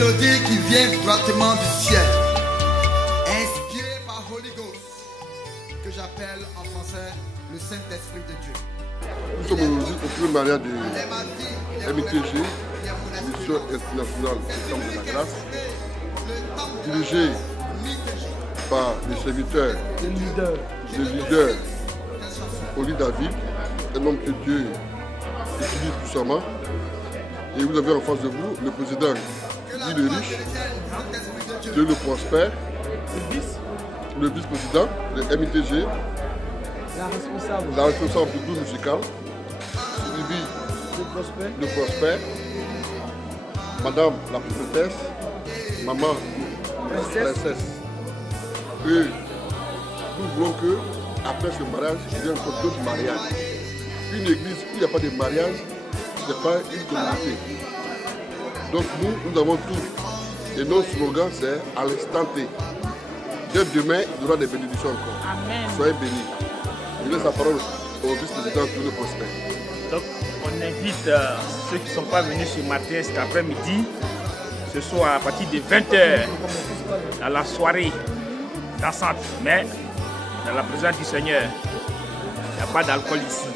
mélodie qui vient droitement du ciel, inspirée par Holy Ghost, que j'appelle en français le Saint-Esprit de Dieu. Nous sommes aujourd'hui au premier mariage de MITG, Mission Internationale du Temple de la Grâce, dirigée par les serviteurs, les leaders, Oli David, un homme que Dieu utilise puissamment. Et vous avez en face de vous le président Guy le Riche, Dieu le prospère, le vice-président de MITG, la responsable du groupe musical, Sylvie le prospère, Madame la prophétesse, Maman princesse. Et nous voulons que, après ce mariage, il y ait encore d'autres mariages. Une église où il n'y a pas de mariage, ce n'est pas une communauté. Donc nous avons tout. Et notre slogan, c'est à l'instant T. Dès demain, il y aura des bénédictions encore. Amen. Soyez bénis. Je laisse la parole au vice-président Dieu le prospère. Donc, on invite ceux qui ne sont pas venus ce matin, cet après-midi, ce soir à partir de 20h, à la soirée dansante. Mais, dans la présence du Seigneur, il n'y a pas d'alcool ici.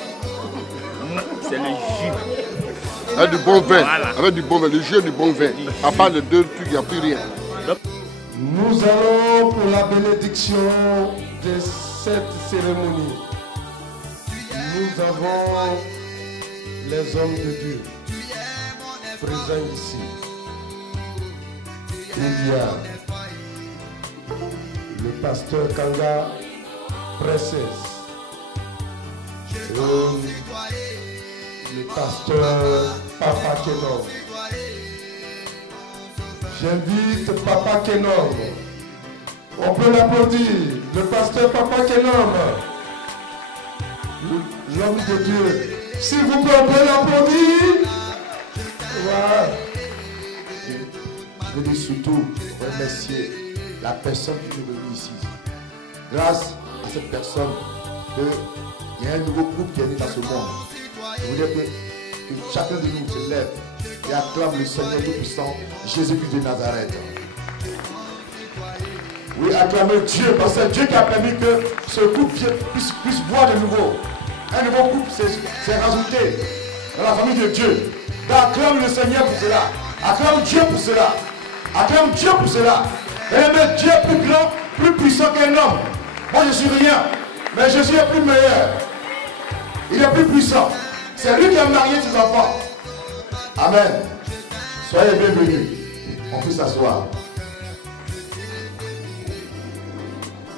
C'est le jus. Avec du bon vin. Voilà. Avec du bon vin, le jus et du bon vin. À part les deux trucs, il n'y a plus rien. Donc, nous allons pour la bénédiction de cette cérémonie. Nous avons les hommes de Dieu présents ici. India, le pasteur Kanga, princesse, le pasteur Papa Kenom. J'invite Papa Kenom. On peut l'applaudir, le pasteur Papa Kenom, l'homme de Dieu. S'il vous plaît, on peut l'applaudir. Voilà. Je veux surtout remercier la personne qui est venue ici. Grâce à cette personne, il y a un nouveau groupe qui est né dans ce monde. Je voudrais que chacun de nous se lève et acclame le Seigneur Tout-Puissant, Jésus-Christ de Nazareth. Oui, acclamez Dieu, parce que c'est Dieu qui a permis que ce groupe puisse voir de nouveau. Un nouveau groupe s'est rajouté dans la famille de Dieu. Acclame le Seigneur pour cela. Acclame Dieu pour cela. Acclame Dieu pour cela. Et Dieu est plus grand, plus puissant qu'un homme. Moi je suis rien, mais Jésus est plus meilleur. Il est plus puissant. C'est lui qui a marié ses enfants. Amen. Soyez bienvenus. On peut s'asseoir.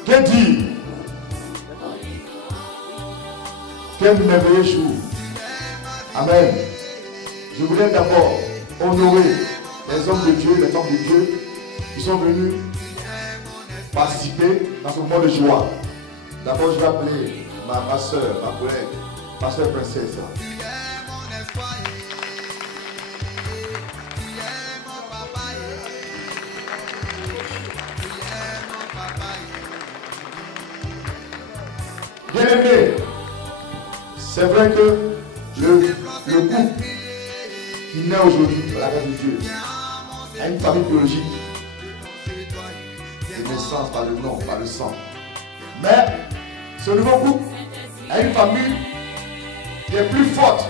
Que dire? Quel merveilleux jour. Amen. Je voulais d'abord honorer les hommes de Dieu, les femmes de Dieu qui sont venus participer dans ce moment de joie. D'abord, je vais appeler ma soeur, ma collègue, ma soeur princesse. Bien aimé, c'est vrai que le couple qui naît aujourd'hui dans la grâce de Dieu a une famille biologique de naissance par le nom, par le sang. Mais ce nouveau couple a une famille qui est plus forte,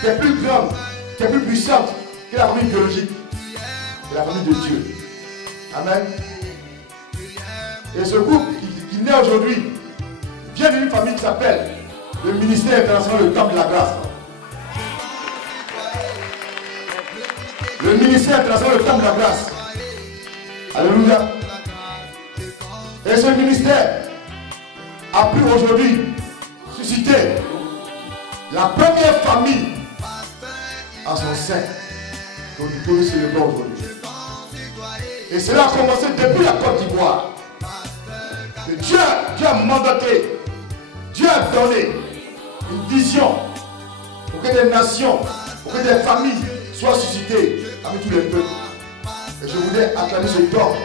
qui est plus grande, qui est plus puissante que la famille biologique, que la famille de Dieu. Amen. Et ce couple qui naît aujourd'hui vient d'une famille qui s'appelle le ministère international du Temple de la Grâce. Le ministère international du Temple de la Grâce. Alléluia. Et ce ministère a pu aujourd'hui susciter la première famille à son sein que nous pouvons célébrer aujourd'hui. Et cela a commencé depuis la Côte d'Ivoire. Dieu a mandaté, Dieu a donné une vision pour que des nations, pour que des familles soient suscitées parmi tous les peuples. Et je voulais acclamer cet homme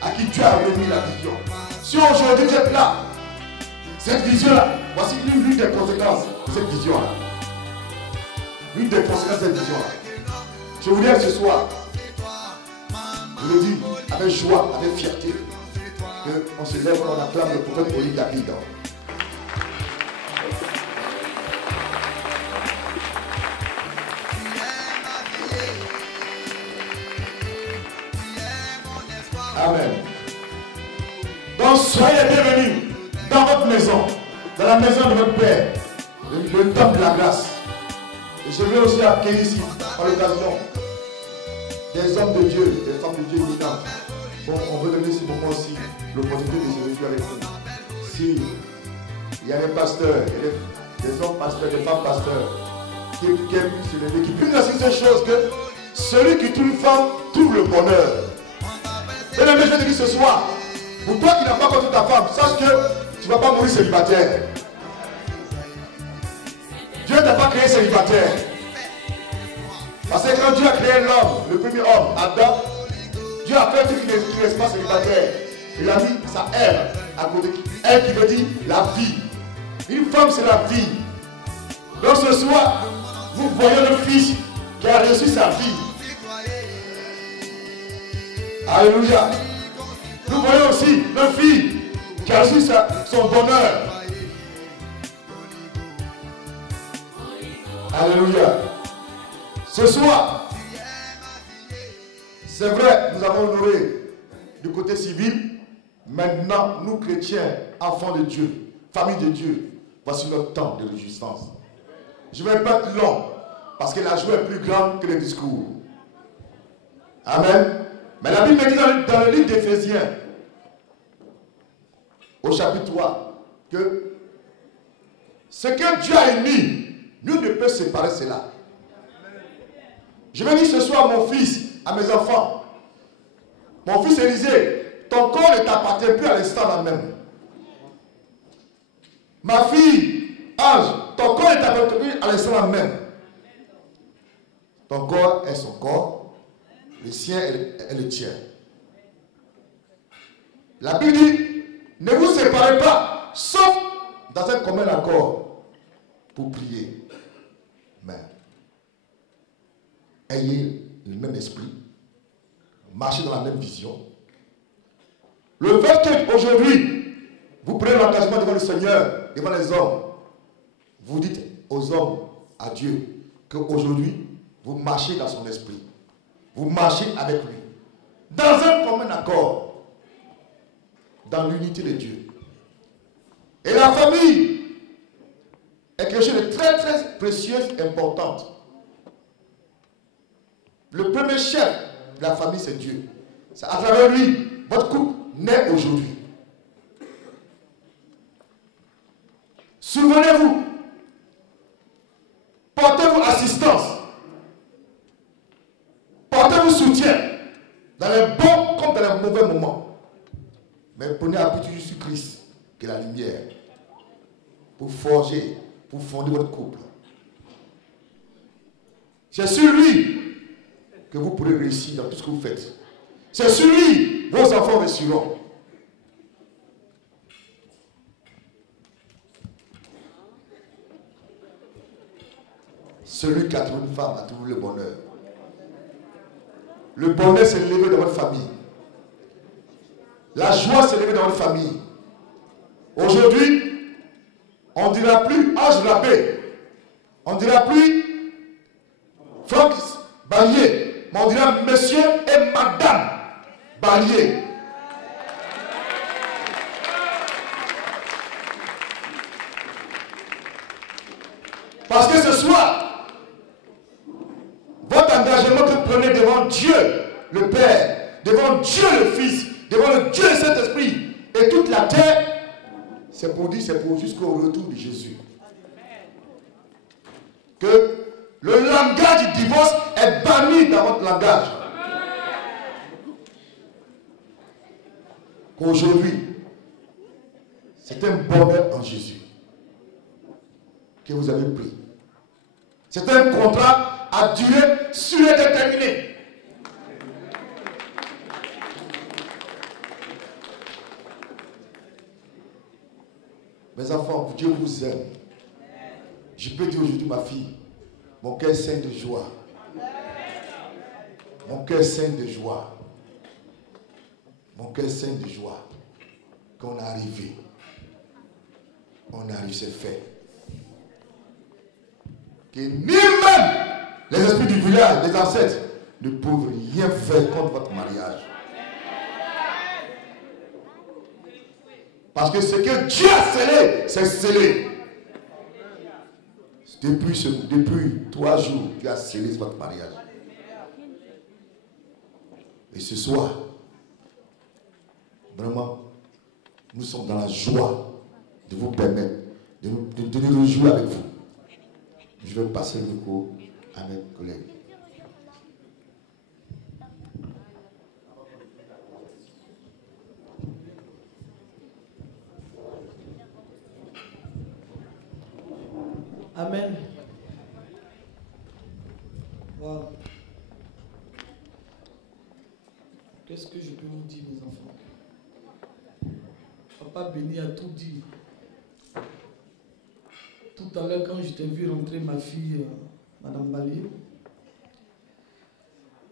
à qui Dieu a remis la vision. Si aujourd'hui vous êtes là, cette vision-là, voici l'une des conséquences de cette vision-là. L'une des conséquences de cette vision-là. Je voulais ce soir Je le dis avec joie, avec fierté, qu'on se lève, on acclame le prophète Olivier David. Amen. Donc soyez bienvenus dans votre maison, dans la maison de votre Père, le temple de la grâce. Et je veux aussi accueillir ici, par l'occasion, des hommes de Dieu, des femmes de Dieu éminentes. Bon, on veut donner ce moment aussi l'opportunité de se réunir avec nous. Si il y a des pasteurs, des hommes pasteurs, des femmes pasteurs, qui aiment se lever, qui prient aussi cette chose que celui qui trouve une femme trouve le bonheur. Et le je te dis ce soir, pour toi qui n'as pas contre ta femme, sache que tu ne vas pas mourir célibataire. Dieu ne t'a pas créé célibataire. Parce que quand Dieu a créé l'homme, le premier homme, Adam, Dieu a fait tout qui ne reste pas célibataire. Il a mis sa Ève à côté. Elle qui veut dire la vie. Une femme, c'est la vie. Donc ce soir, vous voyez le Fils qui a reçu sa vie. Alléluia. Nous voyons aussi le Fils qui a reçu son bonheur. Alléluia. Ce soir, c'est vrai, nous avons honoré du côté civil. Maintenant, nous chrétiens, enfants de Dieu, famille de Dieu, voici notre temps de réjouissance. Je ne vais pas être long, parce que la joie est plus grande que le discours. Amen. Mais la Bible dit dans le livre d'Éphésiens, au chapitre 3, que ce que Dieu a uni, nul ne peut séparer cela. Je vais dire ce soir, mon fils, à mes enfants, mon fils Élisée, ton corps ne t'appartient plus à l'instant même. Ma fille, Ange, ton corps ne t'appartient plus à l'instant même. Ton corps est son corps, le sien est le tien. La Bible dit, ne vous séparez pas, sauf dans un commun accord, pour prier. Mais ayez le même esprit, marchez dans la même vision. Le fait qu'aujourd'hui, vous prenez l'engagement devant le Seigneur, devant les hommes, vous dites aux hommes, à Dieu, qu'aujourd'hui, vous marchez dans son esprit. Vous marchez avec lui. Dans un commun accord, dans l'unité de Dieu. Et la famille est quelque chose de très très précieuse et importante. Le premier chef de la famille, c'est Dieu. C'est à travers lui, votre couple naît aujourd'hui. Souvenez-vous, portez-vous assistance, portez-vous soutien, dans les bons comme dans les mauvais moments. Mais prenez appui sur Christ, qui est la lumière, pour forger, pour fonder votre couple. C'est sur lui que vous pourrez réussir dans tout ce que vous faites. C'est sur lui vos enfants réussiront. Celui qui a trouvé une femme a trouvé le bonheur. Le bonheur s'est levé dans votre famille. La joie s'est levée dans votre famille. Aujourd'hui, on ne dira plus Ange Labbé. On ne dira plus Franck Ballier. Mais on dira Monsieur et Madame Ballier. Parce que ce soir, votre engagement que vous prenez devant Dieu, le Père, devant Dieu le Fils, devant le Dieu le Saint-Esprit et toute la terre, c'est pour dire, c'est pour jusqu'au retour de Jésus. Que le langage du divorce est banni dans votre langage. Qu'aujourd'hui, c'est un bonheur en Jésus que vous avez pris. C'est un contrat à durée surdéterminée. Mes enfants, Dieu vous aime. Je peux dire aujourd'hui, ma fille, mon cœur saigne de joie. Mon cœur saigne de joie. Mon cœur saigne de joie. Quand on est arrivé, c'est fait. Que ni même les esprits du village, les ancêtres, ne peuvent rien faire contre votre mariage. Parce que ce que Dieu a scellé, c'est scellé. Depuis 3 jours, Dieu a scellé votre mariage. Et ce soir, vraiment, nous sommes dans la joie de vous permettre de nous réjouir avec vous. Je vais passer le micro à mes collègues. Amen. Wow. Qu'est-ce que je peux vous dire, mes enfants? Papa béni a tout dit. Tout à l'heure, quand je t'ai vu rentrer ma fille, Madame Bali,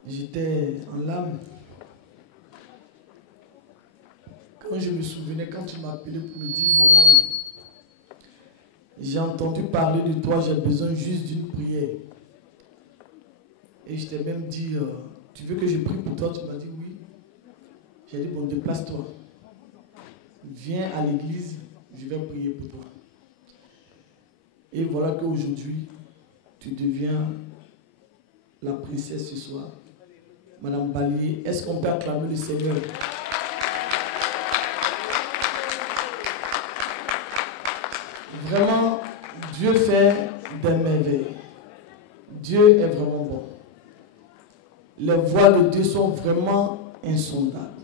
j'étais en larmes. Quand je me souvenais, quand tu m'as appelé pour me dire, maman, j'ai entendu parler de toi, j'ai besoin juste d'une prière. Et je t'ai même dit, tu veux que je prie pour toi? Tu m'as dit oui. J'ai dit, bon, déplace-toi. Viens à l'église, je vais prier pour toi. Et voilà qu'aujourd'hui, tu deviens la princesse ce soir. Madame Balier, est-ce qu'on peut acclamer le Seigneur? Vraiment, Dieu fait des merveilles. Dieu est vraiment bon. Les voies de Dieu sont vraiment insondables.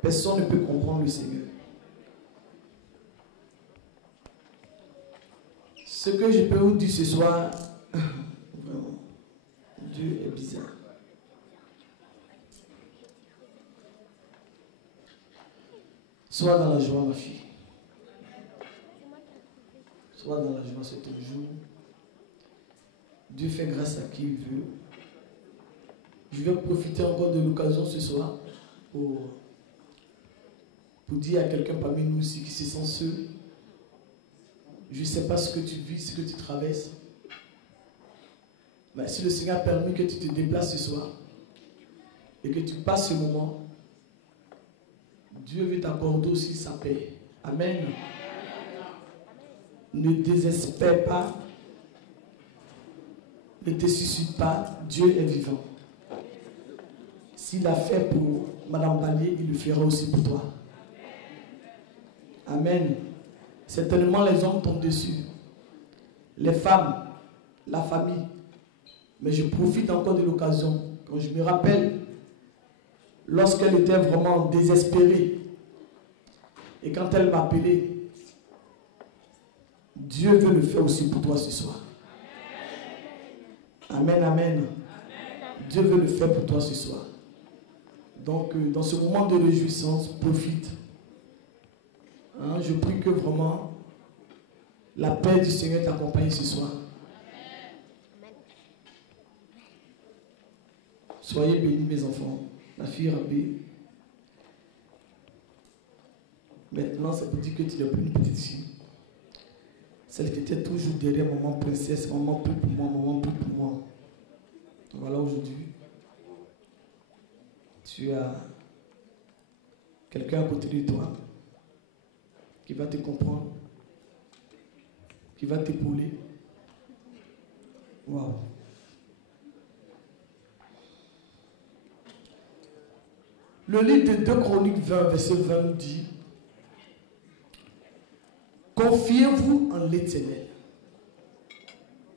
Personne ne peut comprendre le Seigneur. Ce que je peux vous dire ce soir, vraiment, Dieu est bizarre. Sois dans la joie, ma fille. Sois dans la joie, c'est ton jour. Dieu fait grâce à qui il veut. Je vais profiter encore de l'occasion ce soir pour dire à quelqu'un parmi nous ici qui se sent seul. Je ne sais pas ce que tu vis, ce que tu traverses. Mais si le Seigneur a permis que tu te déplaces ce soir et que tu passes ce moment, Dieu veut t'accorder aussi sa paix. Amen. Ne désespère pas. Ne te suicide pas. Dieu est vivant. S'il a fait pour Madame Balier, il le fera aussi pour toi. Amen. Certainement les hommes tombent dessus. Les femmes, la famille. Mais je profite encore de l'occasion. Quand je me rappelle, lorsqu'elle était vraiment désespérée, et quand elle m'a appelé, Dieu veut le faire aussi pour toi ce soir. Amen, amen. Dieu veut le faire pour toi ce soir. Donc, dans ce moment de réjouissance, profite. Hein, je prie que vraiment la paix du Seigneur t'accompagne ce soir. Soyez bénis, mes enfants. La fille Rabé. Maintenant, ça veut dire que tu n'es plus une petite fille. Celle qui était toujours derrière maman princesse, maman prie pour moi, maman prie pour moi. Voilà, aujourd'hui, tu as quelqu'un à côté de toi qui va te comprendre, qui va t'épauler. Waouh! Le livre de 2 Chroniques 20, verset 20 nous dit: confiez-vous en l'Éternel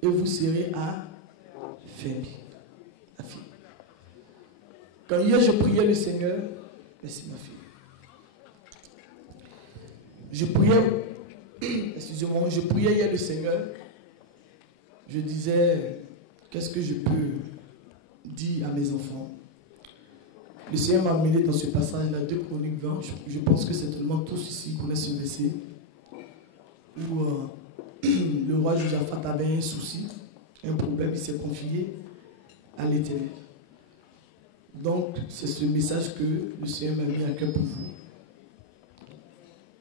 et vous serez affermis. Quand hier je priais le Seigneur, merci ma fille. Je priais, excusez-moi, je priais hier le Seigneur. Je disais, qu'est-ce que je peux dire à mes enfants? Le Seigneur m'a amené dans ce passage-là, 2 Chroniques 20. Je pense que certainement tous ici connaissent ce verset où le roi Josaphat avait un souci, un problème, il s'est confié à l'Éternel. Donc, c'est ce message que le Seigneur m'a mis à cœur pour vous.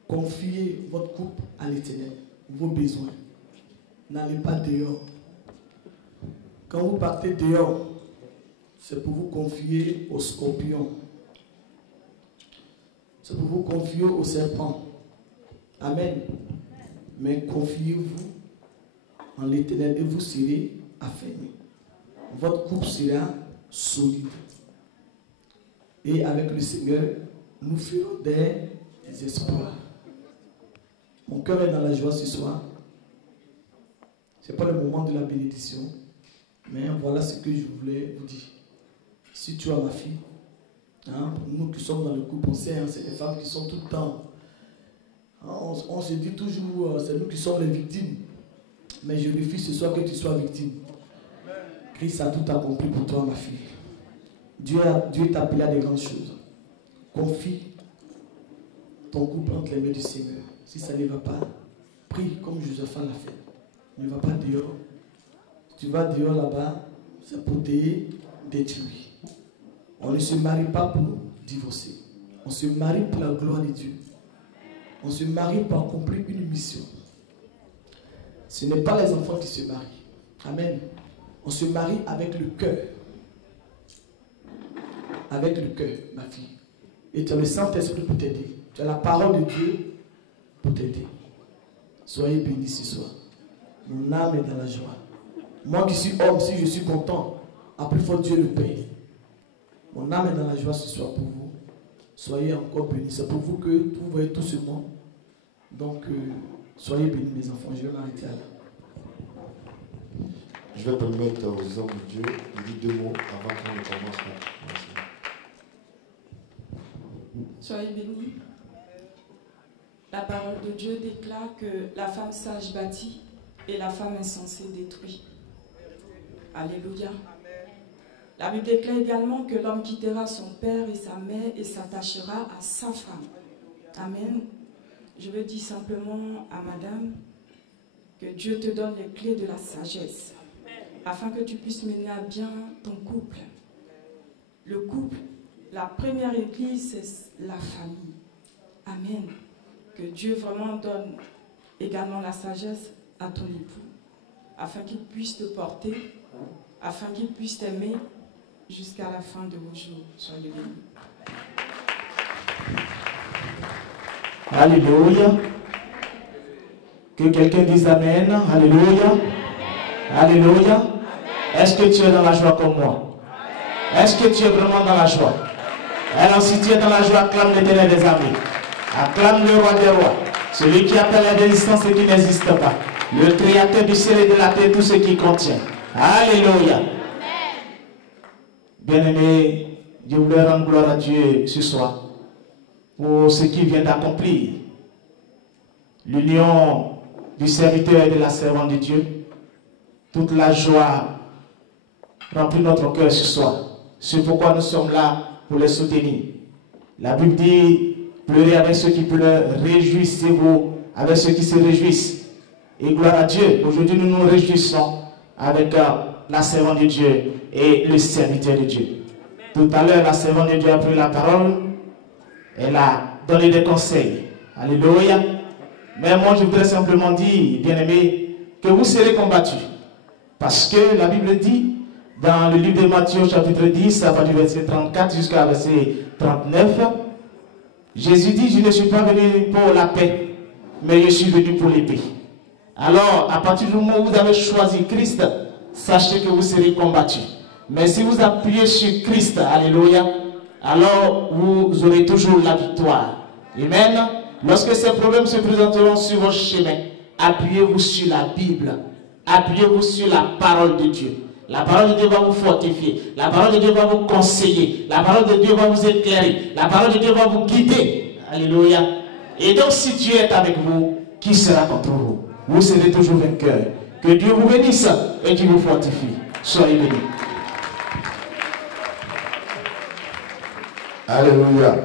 Confiez votre couple à l'Éternel, vos besoins. N'allez pas dehors. Quand vous partez dehors, c'est pour vous confier aux scorpions. C'est pour vous confier aux serpents. Amen. Mais confiez-vous en l'Éternel et vous serez affermis. Votre couple sera solide. Et avec le Seigneur, nous ferons des espoirs. Mon cœur est dans la joie ce soir. Ce n'est pas le moment de la bénédiction. Mais voilà ce que je voulais vous dire. Si tu as ma fille, hein, nous qui sommes dans le couple, on sait, hein, c'est des femmes qui sont tout le temps. Hein, on se dit toujours, c'est nous qui sommes les victimes. Mais je refuse ce soir que tu sois victime. Christ a tout accompli pour toi, ma fille. Dieu t'a appelé à des grandes choses. Confie ton couple entre les mains du Seigneur. Si ça ne va pas, prie comme Joseph l'a fait. Ne va pas dehors. Si tu vas dehors là-bas, c'est pour te détruire. On ne se marie pas pour divorcer. On se marie pour la gloire de Dieu. On se marie pour accomplir une mission. Ce n'est pas les enfants qui se marient. Amen. On se marie avec le cœur. Avec le cœur, ma fille. Et tu as le Saint-Esprit pour t'aider. Tu as la parole de Dieu pour t'aider. Soyez bénis ce soir. Mon âme est dans la joie. Moi qui suis homme, si je suis content, à plus fort Dieu le paye. Mon âme est dans la joie ce soir pour vous. Soyez encore bénis. C'est pour vous que vous voyez tout ce monde. Donc, soyez bénis mes enfants. Je vais m'arrêter là. Je vais permettre aux hommes de Dieu de dire 2 mots avant qu'on ne commence. Merci. Soyez bénis. La parole de Dieu déclare que la femme sage bâtit et la femme insensée détruit. Alléluia. La Bible déclare également que l'homme quittera son père et sa mère et s'attachera à sa femme. Amen. Je veux dire simplement à madame que Dieu te donne les clés de la sagesse afin que tu puisses mener à bien ton couple. Le couple, la première église, c'est la famille. Amen. Que Dieu vraiment donne également la sagesse à ton époux, afin qu'il puisse te porter, afin qu'il puisse t'aimer jusqu'à la fin de vos jours. Soyez bénis. Alléluia. Que quelqu'un dise Amen. Alléluia. Alléluia. Est-ce que tu es dans la joie comme moi? Est-ce que tu es vraiment dans la joie? Alors si tu es dans la joie, acclame l'Éternel des armées. Acclame le roi des rois. Celui qui appelle à des distances et qui n'existe pas. Le créateur du ciel et de la terre, tout ce qui contient. Alléluia. Bien-aimé, je voulais rendre gloire à Dieu ce soir pour ce qu'il vient d'accomplir. L'union du serviteur et de la servante de Dieu. Toute la joie remplit notre cœur ce soir. C'est pourquoi nous sommes là pour les soutenir. La Bible dit, pleurez avec ceux qui pleurent, réjouissez-vous avec ceux qui se réjouissent. Et gloire à Dieu, aujourd'hui nous nous réjouissons avec la servante de Dieu et le serviteur de Dieu. Tout à l'heure, la servante de Dieu a pris la parole, elle a donné des conseils. Alléluia. Mais moi je voudrais simplement dire, bien-aimés, que vous serez combattus. Parce que la Bible dit, dans le livre de Matthieu, chapitre 10, à partir du verset 34 jusqu'à verset 39, Jésus dit, je ne suis pas venu pour la paix, mais je suis venu pour l'épée. Alors, à partir du moment où vous avez choisi Christ, sachez que vous serez combattus. Mais si vous appuyez sur Christ, alléluia, alors vous aurez toujours la victoire. Amen. Lorsque ces problèmes se présenteront sur vos chemins, appuyez-vous sur la Bible. Appuyez-vous sur la parole de Dieu. La parole de Dieu va vous fortifier. La parole de Dieu va vous conseiller. La parole de Dieu va vous éclairer. La parole de Dieu va vous guider. Alléluia. Et donc si Dieu est avec vous, qui sera contre vous? Vous serez toujours vainqueur. Que Dieu vous bénisse et qu'il vous fortifie. Soyez bénis. Alléluia.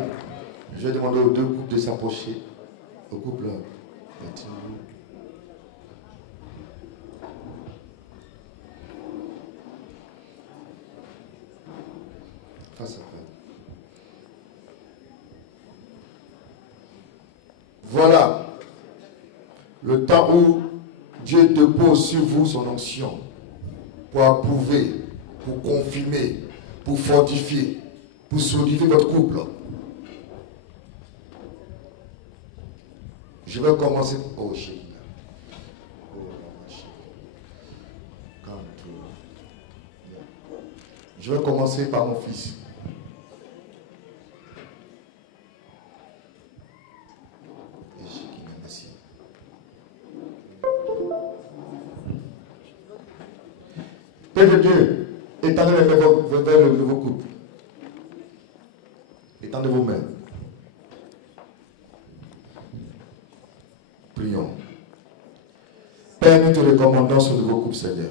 Je vais demander aux 2 couples de s'approcher. Au couple. Face à face. Voilà le temps où Dieu dépose sur vous son onction pour approuver, pour confirmer, pour fortifier, pour solidifier votre couple. Je vais commencer. Oh, chérie. Je vais commencer par mon fils. Merci. Père de Dieu, étendez les mains vers le nouveau couple. Étendez vos mains. Prions. Père, nous te recommandons ce nouveau couple, Seigneur.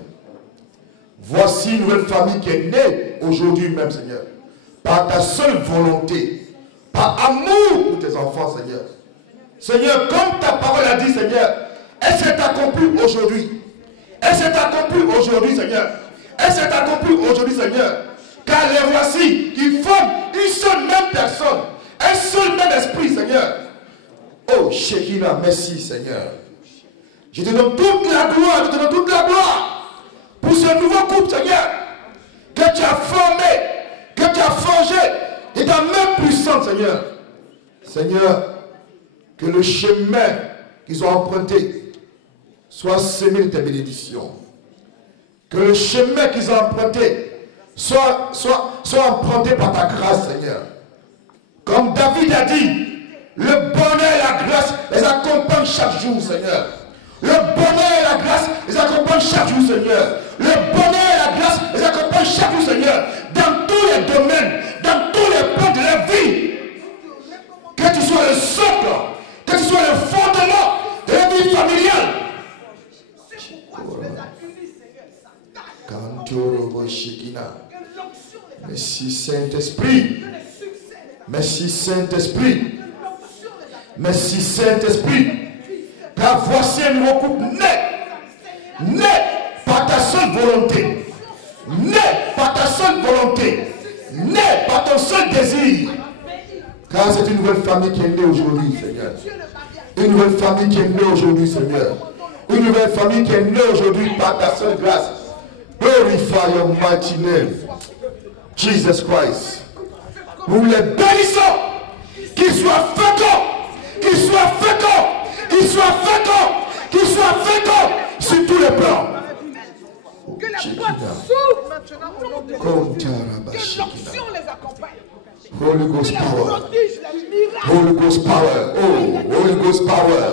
Voici une nouvelle famille qui est née aujourd'hui même, Seigneur. Par ta seule volonté. Par amour pour tes enfants, Seigneur. Seigneur, comme ta parole a dit, Seigneur, elle s'est accomplie aujourd'hui. Elle s'est accomplie aujourd'hui, Seigneur. Elle s'est accomplie aujourd'hui, Seigneur. Car les voici, ils forment une seule même personne. Un seul même esprit, Seigneur. Oh, Shekinah, merci, Seigneur. Je te donne toute la gloire, je te donne toute la gloire. Pour ce nouveau couple, Seigneur, que tu as formé, que tu as forgé, et ta main puissante, Seigneur. Seigneur, que le chemin qu'ils ont emprunté soit semé de tes bénédictions. Que le chemin qu'ils ont emprunté soit emprunté par ta grâce, Seigneur. Comme David a dit, le bonheur et la grâce les accompagnent chaque jour, Seigneur. Le bonheur et la grâce les accompagnent chaque jour, Seigneur. Le bonheur et la grâce les accompagnent chaque jour, Seigneur. Dans tous les domaines, dans tous les plans de la vie. Que tu sois le socle, que tu sois le fondement de la vie familiale. Merci Saint-Esprit. Merci Saint-Esprit. Merci Saint-Esprit. Car voici un nouveau couple né par ta seule volonté, né par ta seule volonté, né par ton seul désir. Car c'est une nouvelle famille qui est née aujourd'hui, Seigneur. Une nouvelle famille qui est née aujourd'hui, Seigneur. Une nouvelle famille qui est née aujourd'hui par ta seule grâce. Glorify your mighty name, Jesus Christ. Nous les bénissons. Qu'ils soient féconds, qu'ils soient féconds, qu'ils soient féconds, qu'ils soient féconds sur tous les plans. Que la boîte s'ouvre maintenant au nom de Jésus. Que l'onction les accompagne. Holy Ghost power. Holy Ghost power. Oh, Holy Ghost power.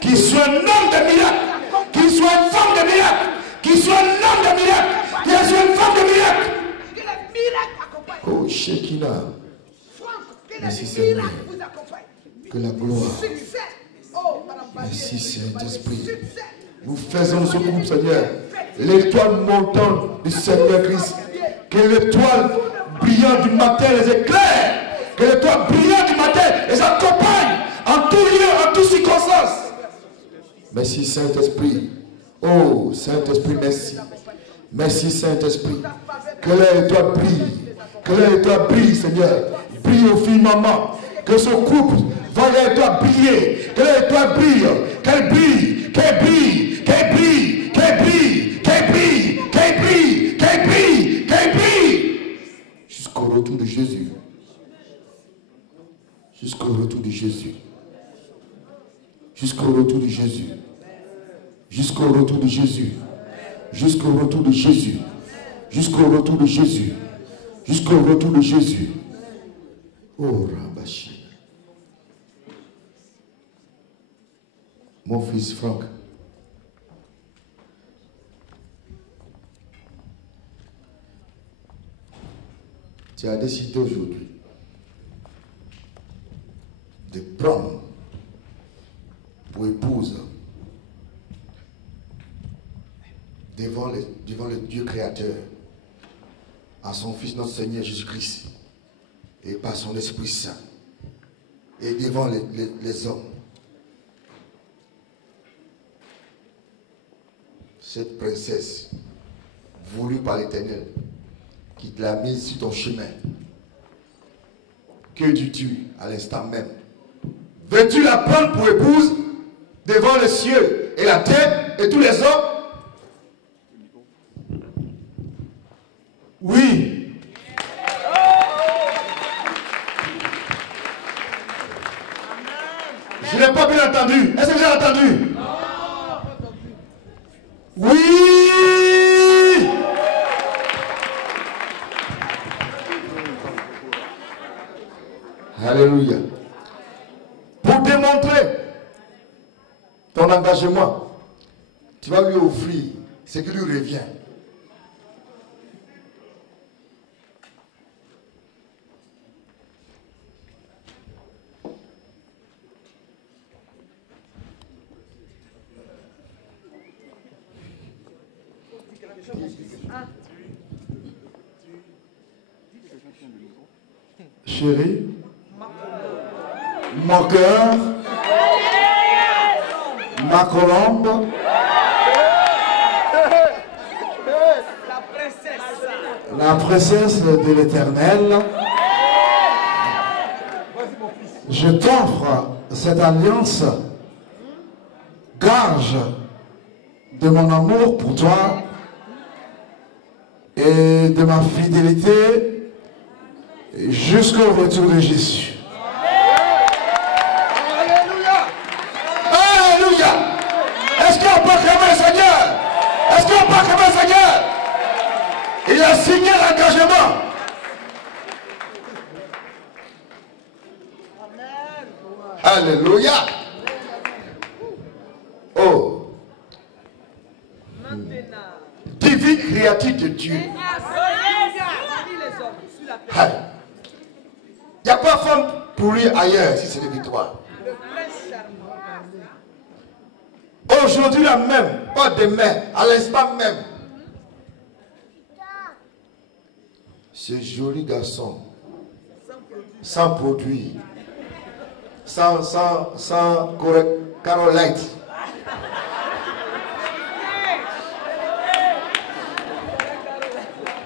Qu'il soit un homme de miracle. Qu'il soit une femme de miracle. Qu'il soit un homme de miracle. Qu'il soit une femme de miracle. Que les miracles accompagnent. Oh, Shekinah. Merci Seigneur. Que la gloire. Merci Saint-Esprit. Nous faisons ce groupe, Seigneur. L'étoile montante du Seigneur Christ. Que l'étoile brillante du matin les éclaire. Que l'étoile brillante du matin les accompagne en tout lieu, en toutes circonstances. Merci Saint-Esprit. Oh Saint-Esprit, merci. Merci Saint-Esprit. Que l'étoile brille. Que l'étoile brille, Seigneur. Brille au firmament. Que ce couple va l'étoile briller. Que l'étoile brille. Qu'elle brille. Qu'elle brille. Qu'elle brille. Qu'elle brille. Qu'elle brille. Qu'elle brille. Qu'elle brille. Qu'elle brille. Jusqu'au retour de Jésus. Jusqu'au retour de Jésus. Jusqu'au retour de Jésus. Jusqu'au retour de Jésus. Jusqu'au retour de Jésus. Jusqu'au retour de Jésus. Jusqu'au retour de Jésus. Oh Rabashi. Mon fils Franck. Tu as décidé aujourd'hui de prendre pour épouse devant le Dieu créateur à son Fils notre Seigneur Jésus-Christ et par son Esprit Saint et devant les hommes. Cette princesse voulue par l'Éternel qui te l'a mise sur ton chemin Que dis-tu à l'instant même? Veux-tu la prendre pour épouse devant les cieux et la terre et tous les hommes? Oui. Je n'ai pas bien entendu. Est-ce que vous avez entendu? Oui. Alléluia. Pour démontrer ton engagement, tu vas lui offrir ce qui lui revient. Chérie, mon cœur, ma colombe, la princesse de l'Éternel, je t'offre cette alliance, gage de mon amour pour toi et de ma fidélité jusqu'au retour de Jésus. Alléluia! Alléluia! Est-ce qu'on peut acclamer le Seigneur? Est-ce qu'on peut acclamer le Seigneur? Il a signé l'engagement. Alléluia! Oh! Divine créature de Dieu. Il n'y a pas femme pour lui ailleurs si c'est des victoires. Aujourd'hui là même, pas demain, à l'instant même. Ce joli garçon, sans produit, sans Carolite,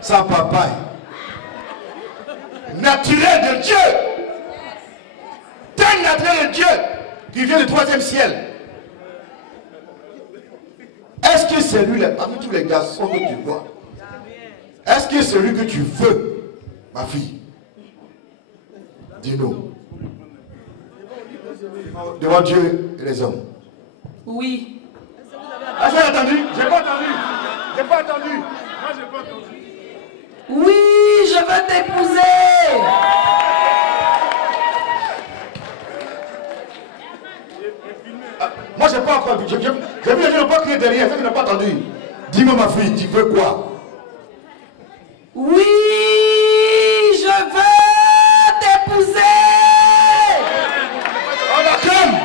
sans papaye, naturel de Dieu, tel naturel de Dieu qui vient du troisième ciel. Est-ce que c'est lui, parmi tous les garçons que tu vois, est-ce que c'est lui que tu veux, ma fille? Dis-nous. Devant Dieu et les hommes. Oui. Ah, j'ai entendu? J'ai pas entendu. J'ai pas entendu. Moi, j'ai pas entendu. Oui, je veux t'épouser. Moi, j'ai pas encore vu. J'ai vu les gens pas crier derrière, ça, je n'ai pas entendu. Dis-moi, ma fille, tu veux quoi? Oui, je veux t'épouser. On acclame.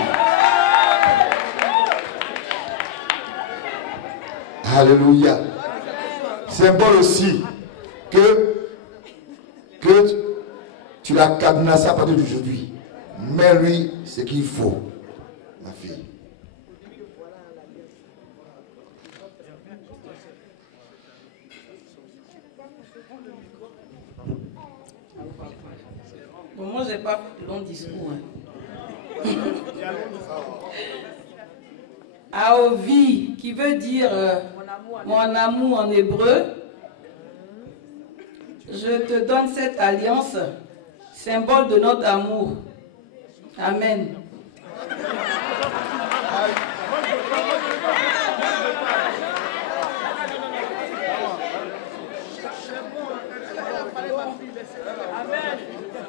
Alléluia. Symbole aussi que tu l'as cadenassé à partir d'aujourd'hui. Mets-lui ce qu'il faut, ma fille. Bon, moi, j'ai pas long discours. Hein. Aovi, qui veut dire mon amour en hébreu. Je te donne cette alliance, symbole de notre amour. Amen.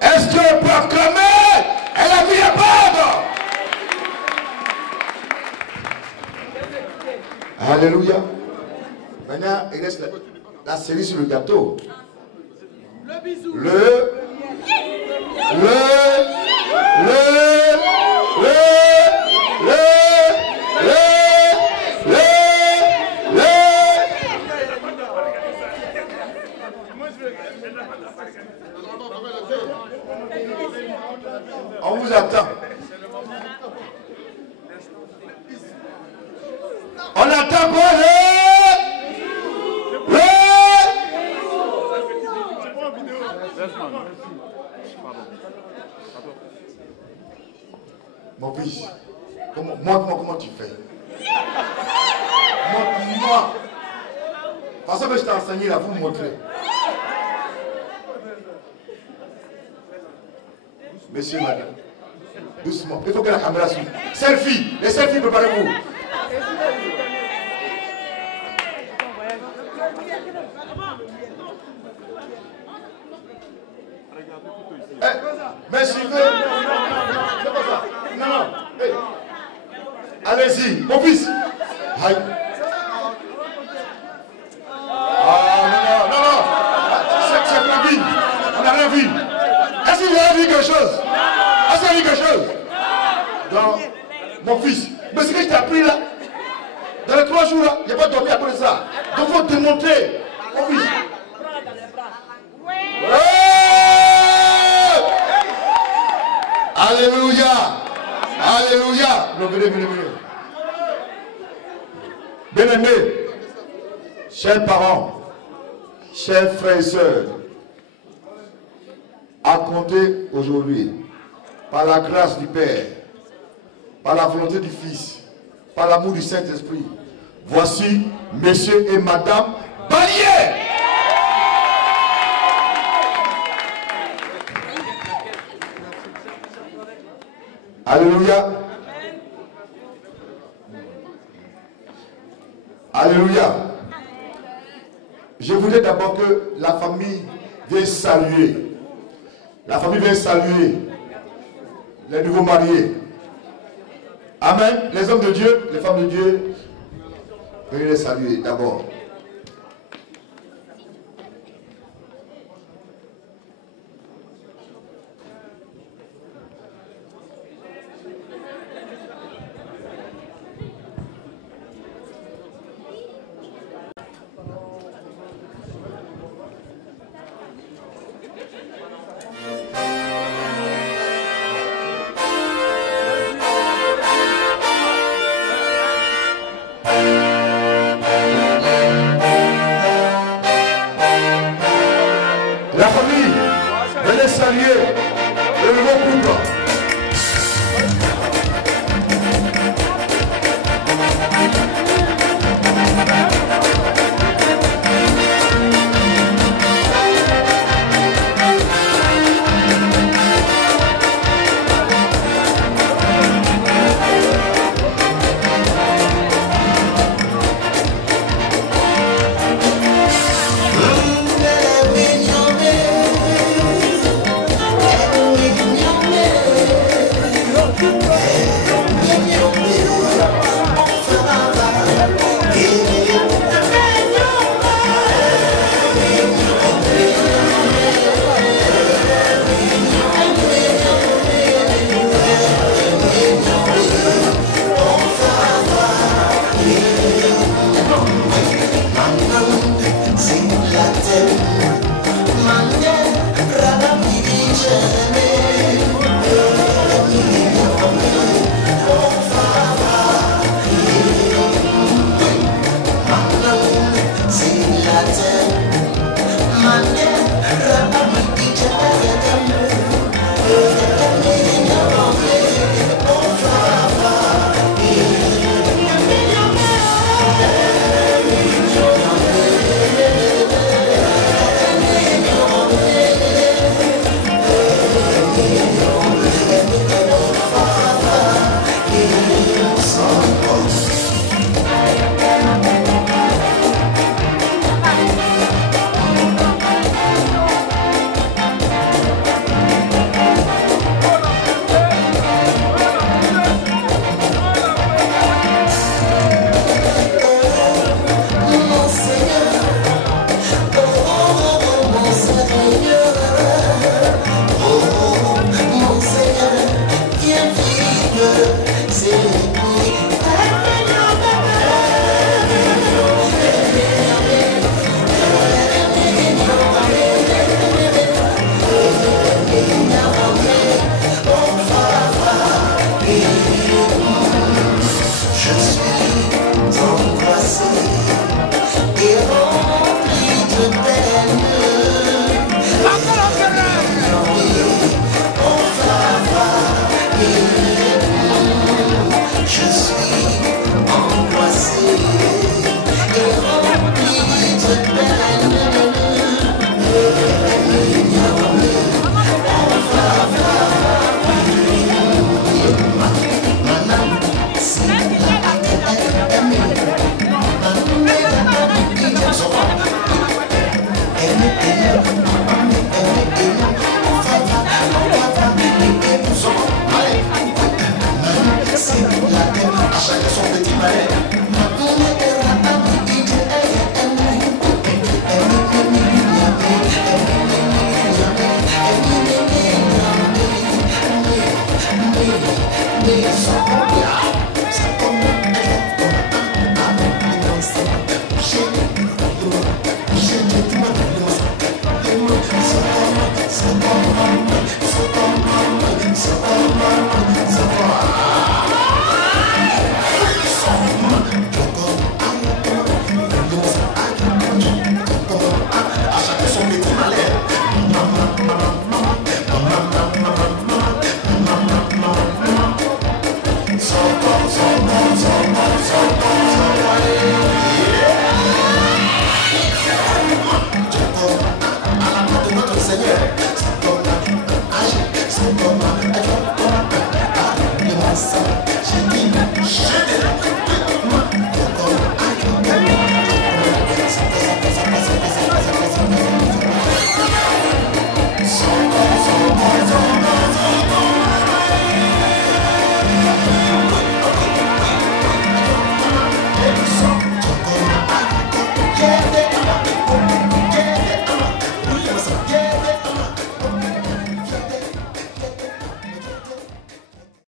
Est-ce qu'on peut acclamer? Elle a mis la barbe. Alléluia. Maintenant, il reste la série sur le gâteau. Le bisou. On vous attend. On attend quoi? Mon fils, montre-moi comment tu fais. Montre-moi. Parce que je t'ai enseigné là, vous me montrez. Monsieur, madame. Doucement. Il faut que la caméra suive. Selfie. Les selfies, préparez-vous. Mais suivez. Non, non. Hey. Allez-y. Mon fils. Aïe. Ah, non. C'est combine. On n'a rien vu. Est-ce que vous avez vu quelque chose? Est-ce que vous avez vu quelque chose? Non. Mon fils. Mais c'est que je t'ai appris là. Dans les 3 jours là, il n'y a pas dormi à cause de ça. Donc il faut démontrer. Mon fils. Ouais. Alléluia. Alléluia. Non, venez. Bien-aimés, chers parents, chers frères et sœurs, à compter aujourd'hui, par la grâce du Père, par la volonté du Fils, par l'amour du Saint-Esprit, voici Monsieur et Madame Ballier. Alléluia. Alléluia. Je voudrais d'abord que la famille vienne saluer. La famille vient saluer les nouveaux mariés. Amen. Les hommes de Dieu, les femmes de Dieu, venez les saluer d'abord. Monday.